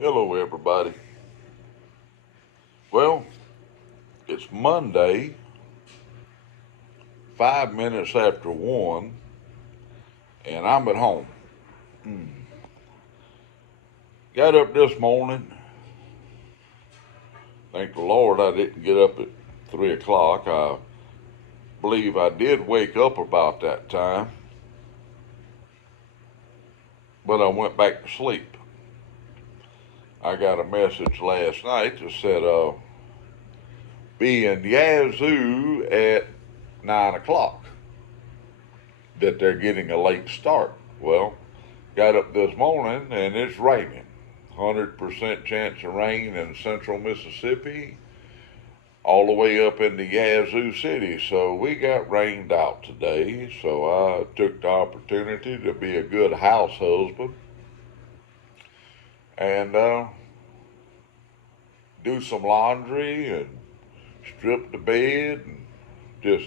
Hello, everybody. Well, it's Monday, 5 minutes after 1, and I'm at home. Got up this morning. Thank the Lord I didn't get up at 3 o'clock. I believe I did wake up about that time, but I went back to sleep. I got a message last night that said, be in Yazoo at 9 o'clock, that they're getting a late start. Well, got up this morning and it's raining. 100% chance of rain in central Mississippi, all the way up into Yazoo City. So we got rained out today. So I took the opportunity to be a good house husband and do some laundry and strip the bed and just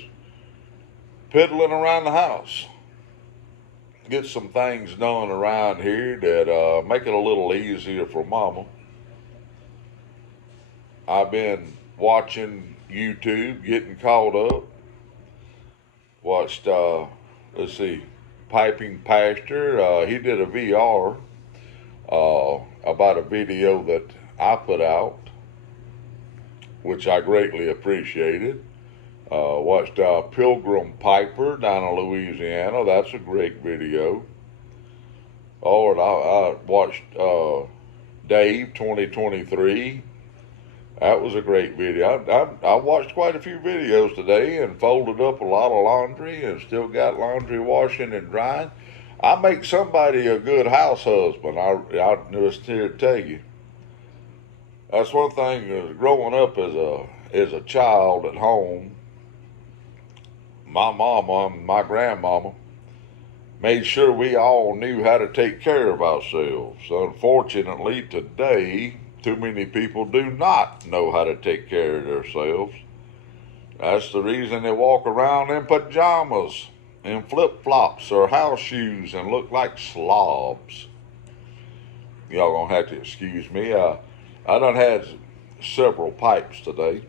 piddling around the house. Get some things done around here that make it a little easier for Mama. I've been watching YouTube, getting caught up. Watched, let's see, Piping Pastor. He did a VR about a video that I put out, which I greatly appreciated. Watched Pilgrim Piper down in Louisiana. That's a great video. Oh, and I watched Dave 2023. That was a great video. I watched quite a few videos today and folded up a lot of laundry and still got laundry washing and drying. I make somebody a good house husband. I just here to tell you. That's one thing. Growing up as a child at home, my mama and my grandmama made sure we all knew how to take care of ourselves. Unfortunately, today, too many people do not know how to take care of themselves. That's the reason they walk around in pajamas and flip-flops or house shoes and look like slobs. Y'all gonna have to excuse me. I done had several pipes today.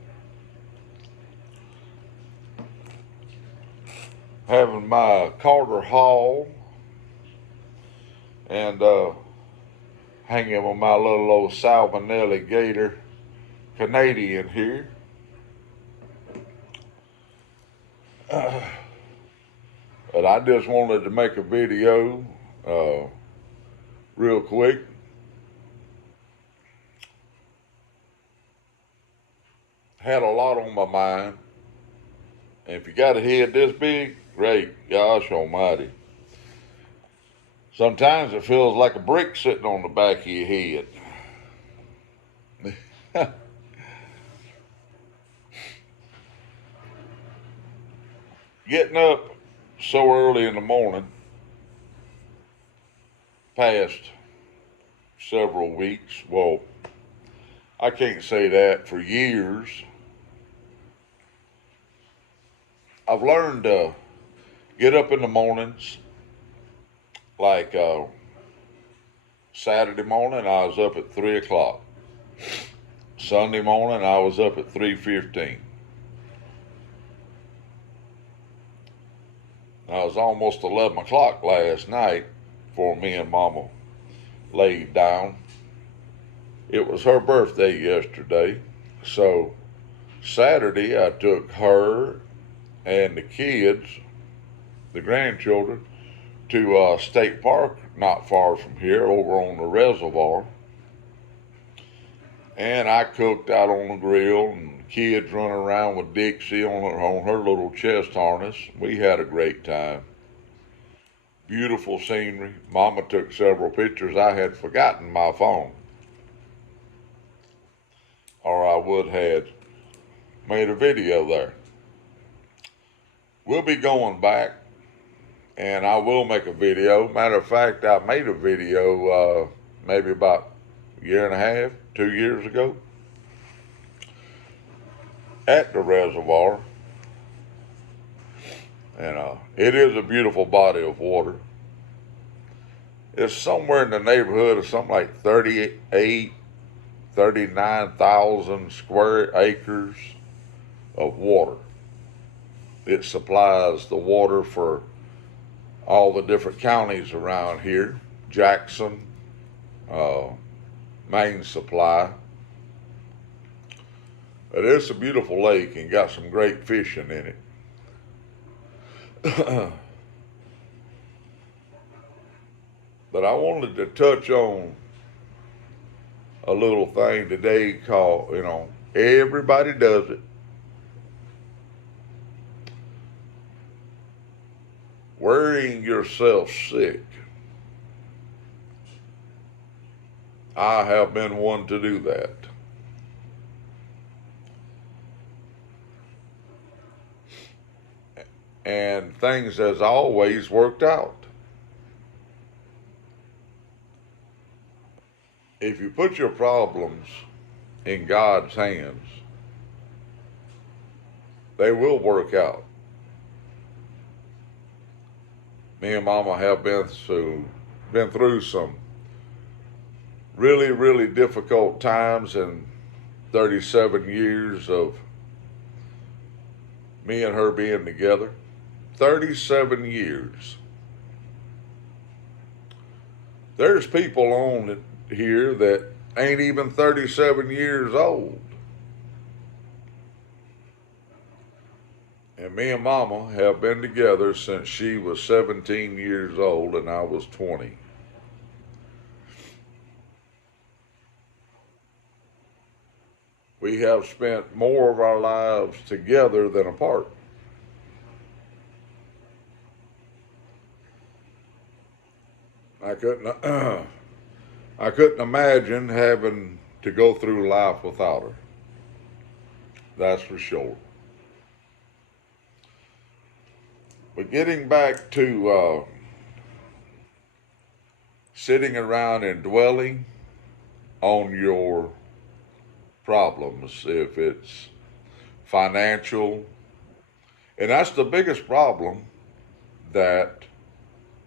Having my Carter Hall and hanging with my little old Salmonelli Gator Canadian here. But I just wanted to make a video real quick. Had a lot on my mind. And if you got a head this big, great, gosh almighty. Sometimes it feels like a brick sitting on the back of your head. Getting up so early in the morning, past several weeks, well, I can't say that, for years, I've learned to get up in the mornings. Like Saturday morning, I was up at 3 o'clock. Sunday morning, I was up at 3:15. I was almost 11 o'clock last night before me and Mama laid down. It was her birthday yesterday, so Saturday I took her and the kids, the grandchildren, to State Park not far from here, over on the reservoir. And I cooked out on the grill, and the kids running around with Dixie on her little chest harness. We had a great time. Beautiful scenery. Mama took several pictures. I had forgotten my phone, or I would have made a video there. We'll be going back, and I will make a video. Matter of fact, I made a video maybe about a year and a half, 2 years ago, at the reservoir. And it is a beautiful body of water. It's somewhere in the neighborhood of something like 39,000 square acres of water. It supplies the water for all the different counties around here. Jackson, uh, Main Supply. It is a beautiful lake and got some great fishing in it. But I wanted to touch on a little thing today called, everybody does it. Worrying yourself sick. I have been one to do that. And things has always worked out. If you put your problems in God's hands, they will work out. Me and Mama have been through some really, really difficult times in 37 years of me and her being together. 37 years. There's people on here that ain't even 37 years old. And me and Mama have been together since she was 17 years old and I was 20. We have spent more of our lives together than apart. I couldn't I couldn't imagine having to go through life without her. That's for sure. But getting back to sitting around and dwelling on your problems, if it's financial, and that's the biggest problem that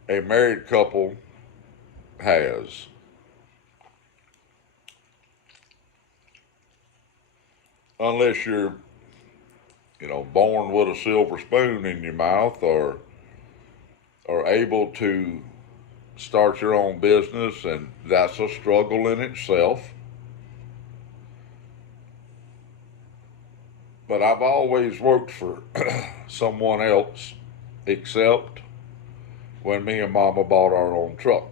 a married couple has. Unless you're, born with a silver spoon in your mouth or able to start your own business, and that's a struggle in itself. But I've always worked for someone else, except when me and Mama bought our own truck.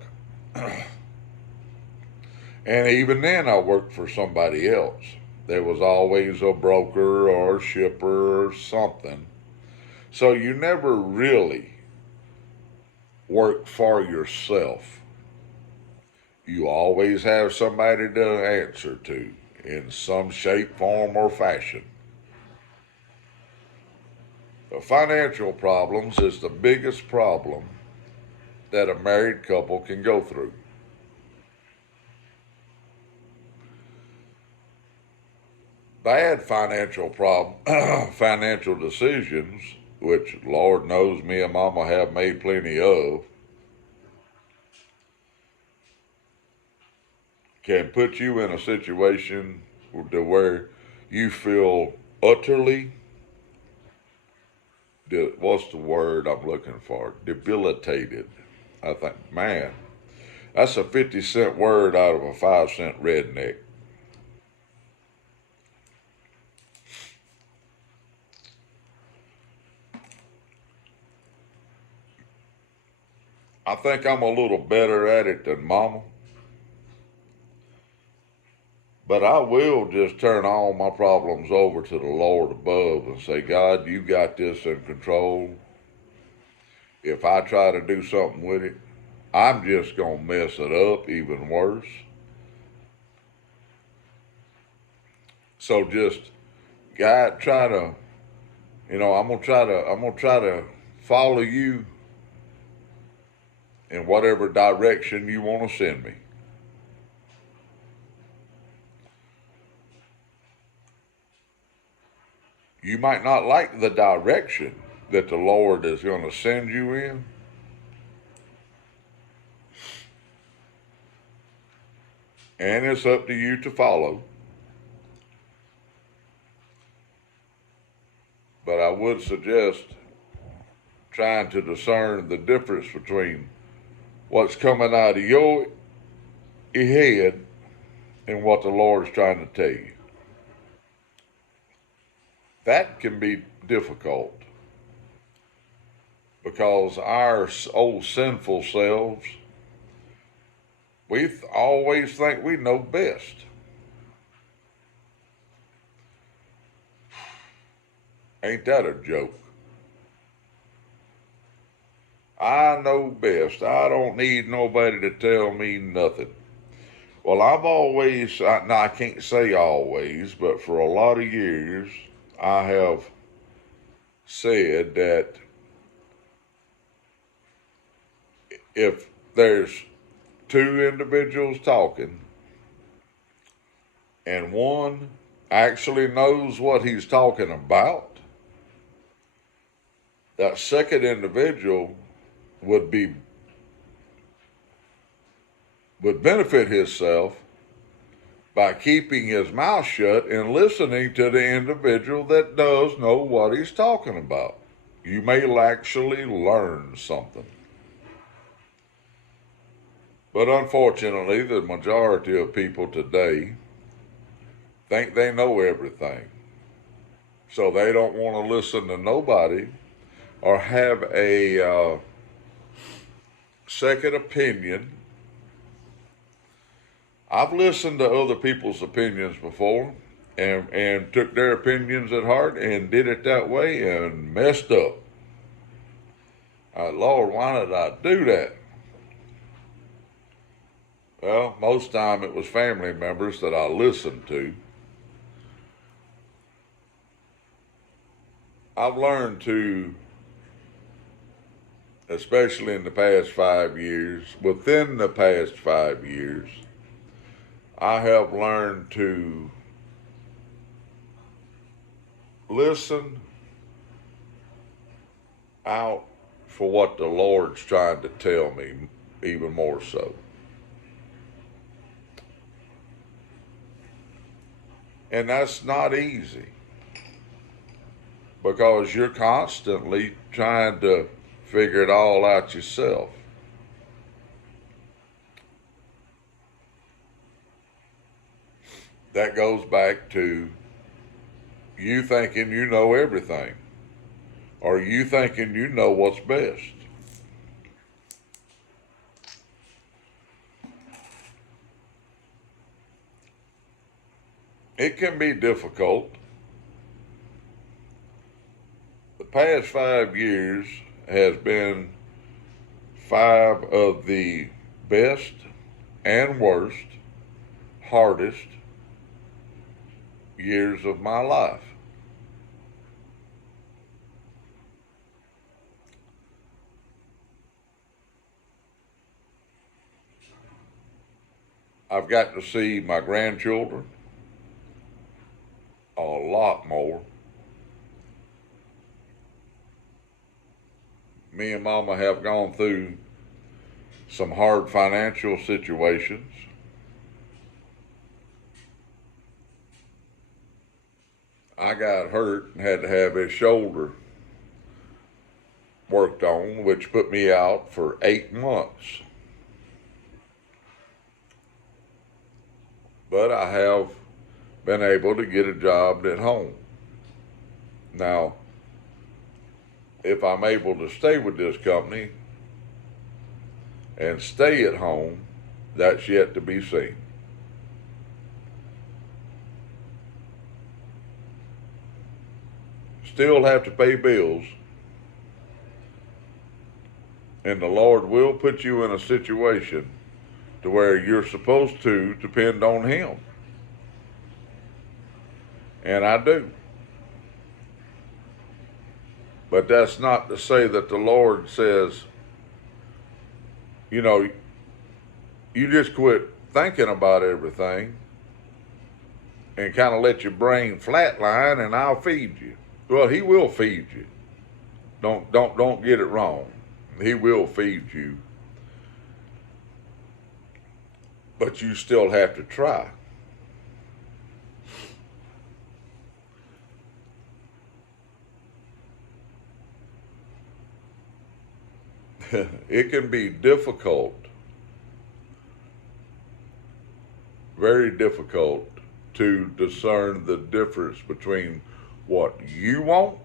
And even then, I worked for somebody else. There was always a broker or a shipper or something. So you never really work for yourself. You always have somebody to answer to in some shape, form, or fashion. The financial problems is the biggest problem that a married couple can go through. Bad financial decisions, which Lord knows me and Mama have made plenty of, can put you in a situation to where you feel utterly, what's the word I'm looking for? Debilitated. I think, man, that's a 50-cent word out of a 5-cent redneck. I think I'm a little better at it than Mama. But I will just turn all my problems over to the Lord above and say, God, you got this in control. If I try to do something with it, I'm just going to mess it up even worse. So just, God, I'm going to try to follow you in whatever direction you want to send me. You might not like the direction that the Lord is going to send you in, and it's up to you to follow. But I would suggest trying to discern the difference between what's coming out of your head and what the Lord's trying to tell you. That can be difficult because our old sinful selves, we always think we know best. Ain't that a joke? I know best. I don't need nobody to tell me nothing. Well, I've always, now I can't say always, but for a lot of years, I have said that if there's two individuals talking and one actually knows what he's talking about, that second individual would benefit himself by keeping his mouth shut and listening to the individual that does know what he's talking about. You may actually learn something. But unfortunately, the majority of people today think they know everything. So they don't want to listen to nobody or have a second opinion. I've listened to other people's opinions before and took their opinions at heart and did it that way and messed up. Lord, why did I do that? Well, most time it was family members that I listened to. I've learned to, especially in the past 5 years, within the past 5 years, I have learned to listen out for what the Lord's trying to tell me, even more so. And that's not easy because you're constantly trying to figure it all out yourself. That goes back to you thinking you know everything, or you thinking you know what's best. It can be difficult. The past 5 years has been 5 of the best and worst, hardest years of my life. I've got to see my grandchildren a lot more. Me and Mama have gone through some hard financial situations. I got hurt and had to have his shoulder worked on, which put me out for 8 months. But I have been able to get a job at home. Now, if I'm able to stay with this company and stay at home, that's yet to be seen. Still have to pay bills, and the Lord will put you in a situation to where you're supposed to depend on Him. And I do. But that's not to say that the Lord says, you just quit thinking about everything and kind of let your brain flatline and I'll feed you. Well, He will feed you. Don't get it wrong. He will feed you. but you still have to try. It can be difficult, very difficult, to discern the difference between what you want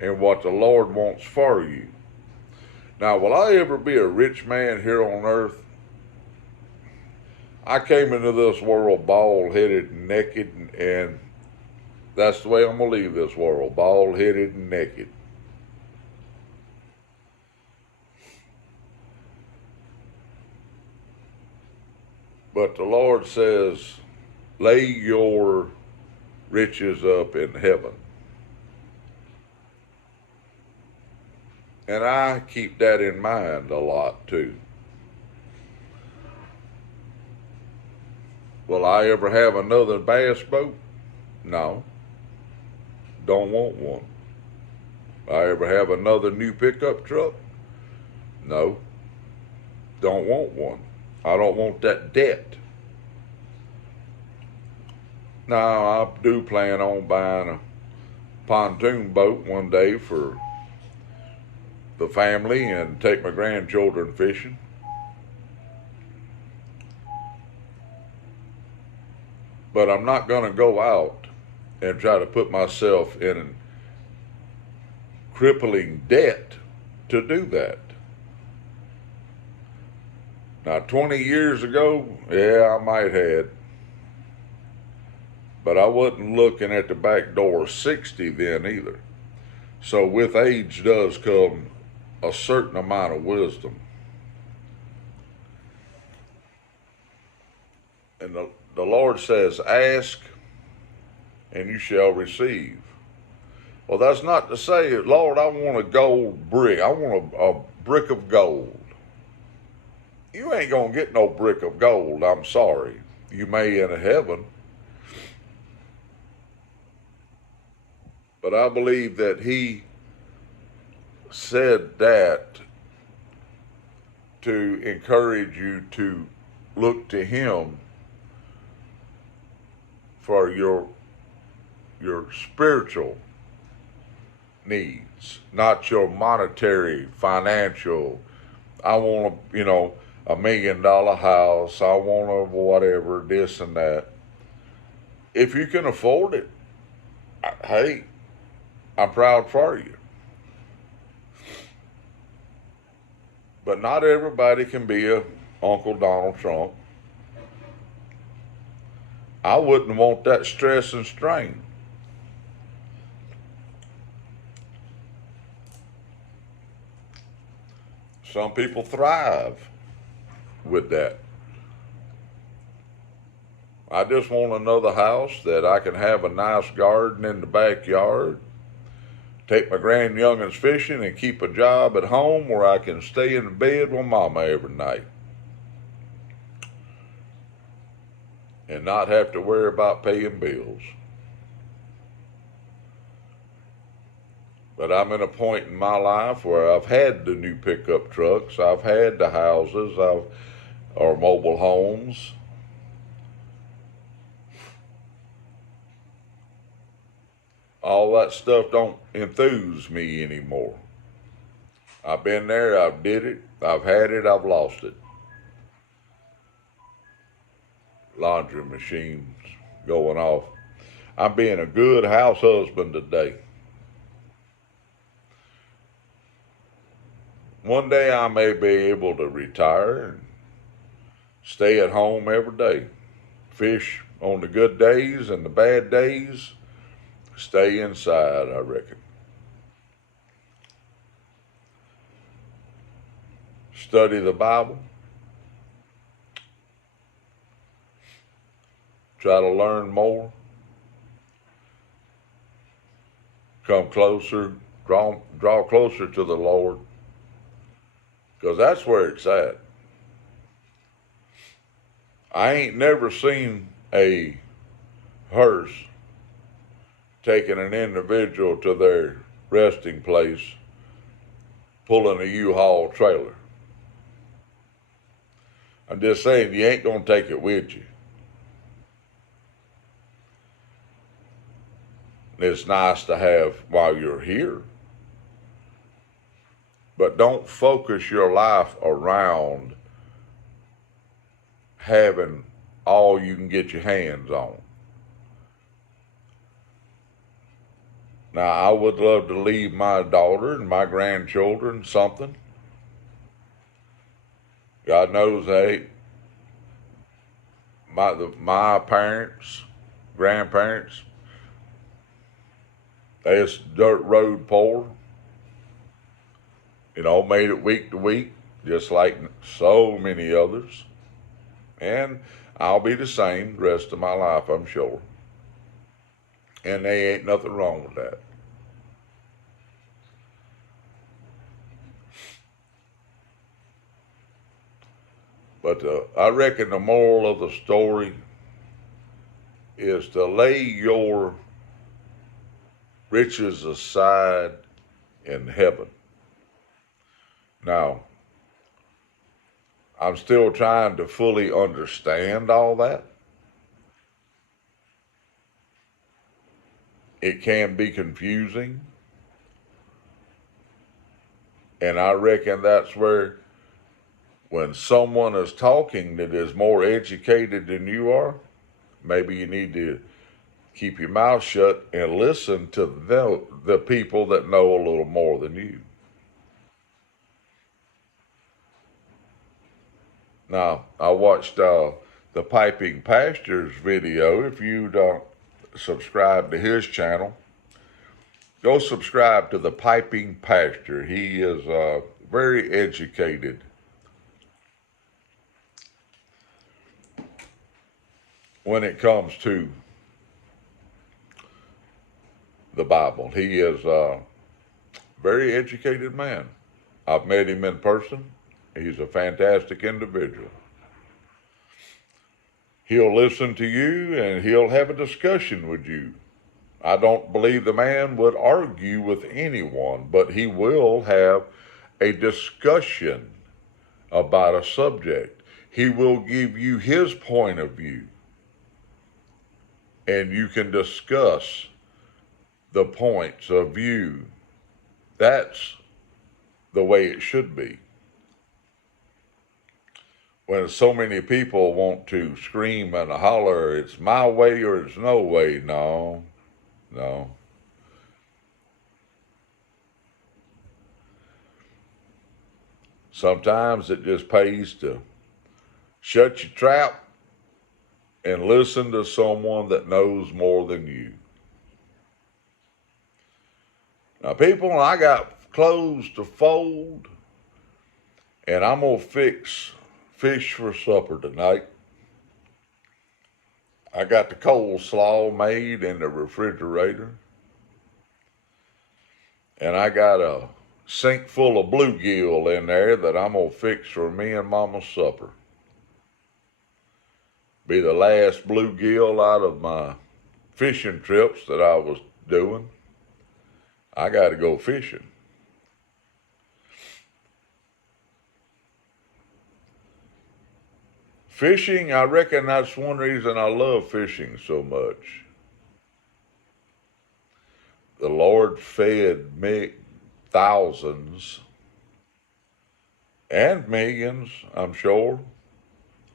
and what the Lord wants for you. Now, will I ever be a rich man here on earth? I came into this world bald headed and naked, and that's the way I'm going to leave this world, bald headed and naked. But the Lord says, lay your riches up in heaven. And I keep that in mind a lot too. Will I ever have another bass boat? No. Don't want one. I ever have another new pickup truck? No. Don't want one. I don't want that debt. Now, I do plan on buying a pontoon boat one day for the family and take my grandchildren fishing. But I'm not going to go out and try to put myself in crippling debt to do that. Now, 20 years ago, yeah, I might have. But I wasn't looking at the back door of 60 then either. So with age does come a certain amount of wisdom. And the Lord says, ask and you shall receive. Well, that's not to say, Lord, I want a gold brick. I want a brick of gold. You ain't going to get no brick of gold, I'm sorry. You may in heaven. But I believe that he said that to encourage you to look to him for your spiritual needs, not your monetary, financial. I want a $1 million house. I want a whatever, this and that. If you can afford it, hey, I'm proud for you. But not everybody can be a Uncle Donald Trump. I wouldn't want that stress and strain. Some people thrive with that. I just want another house that I can have a nice garden in the backyard, take my grandyoungins fishing, and keep a job at home where I can stay in bed with mama every night and not have to worry about paying bills. But I'm at a point in my life where I've had the new pickup trucks, I've had the houses, or mobile homes. All that stuff don't enthuse me anymore. I've been there, I've did it, I've had it, I've lost it. Laundry machines going off. I'm being a good house husband today. One day I may be able to retire and stay at home every day. Fish on the good days and the bad days. Stay inside, I reckon. Study the Bible. Try to learn more. Come closer, draw closer to the Lord. Because that's where it's at. I ain't never seen a hearse taking an individual to their resting place, pulling a U-Haul trailer. I'm just saying you ain't going to take it with you. It's nice to have while you're here. But don't focus your life around having all you can get your hands on. Now, I would love to leave my daughter and my grandchildren something. God knows, hey, my parents, grandparents, they was dirt road poor. Made it week to week, just like so many others. And I'll be the same the rest of my life, I'm sure. And there ain't nothing wrong with that. But I reckon the moral of the story is to lay your riches aside in heaven. Now, I'm still trying to fully understand all that. It can be confusing. And I reckon that's where, when someone is talking that is more educated than you are, maybe you need to keep your mouth shut and listen to the people that know a little more than you. Now, I watched the Piping Pastor's video. If you don't subscribe to his channel, go subscribe to the Piping Pastor. He is very educated when it comes to the Bible. He is a very educated man. I've met him in person. He's a fantastic individual. He'll listen to you and he'll have a discussion with you. I don't believe the man would argue with anyone, but he will have a discussion about a subject. He will give you his point of view, and you can discuss the points of view. That's the way it should be. When so many people want to scream and holler, it's my way or it's no way. No. Sometimes it just pays to shut your trap and listen to someone that knows more than you. Now, people, I got clothes to fold, and I'm going to fix fish for supper tonight. I got the coleslaw made in the refrigerator, and I got a sink full of bluegill in there that I'm going to fix for me and Mama's supper. Be the last bluegill out of my fishing trips that I was doing. I got to go fishing. Fishing, I reckon that's one reason I love fishing so much. The Lord fed me thousands and millions, I'm sure,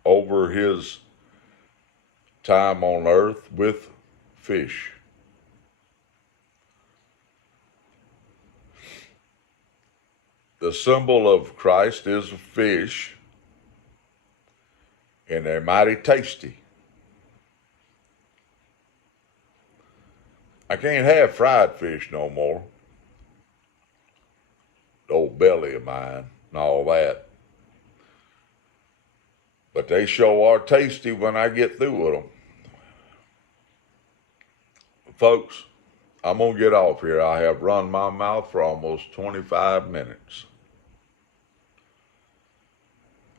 over his time on earth with fish. The symbol of Christ is a fish, and they're mighty tasty. I can't have fried fish no more. The old belly of mine and all that. But they sure are tasty when I get through with them. Folks, I'm going to get off here. I have run my mouth for almost 25 minutes.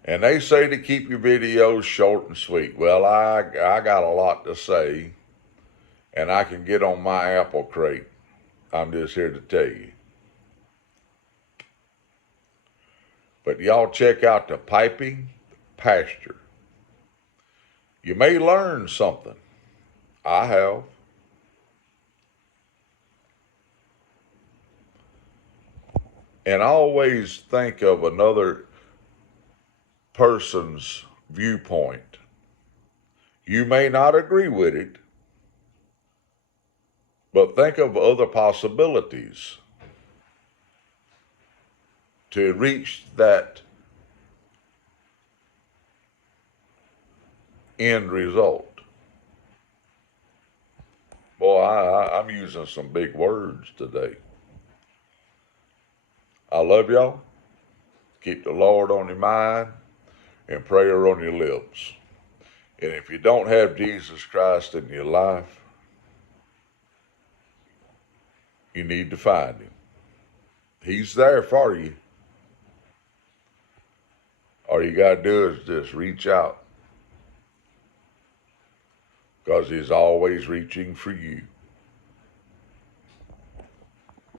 And they say to keep your videos short and sweet. Well, I got a lot to say, and I can get on my apple crate. I'm just here to tell you. But y'all check out the Piping pasture. You may learn something. I have. And always think of another person's viewpoint. You may not agree with it, but think of other possibilities to reach that end result. Boy, I'm using some big words today. I love y'all. Keep the Lord on your mind and prayer on your lips. And if you don't have Jesus Christ in your life, you need to find him. He's there for you. All you got to do is just reach out because he's always reaching for you.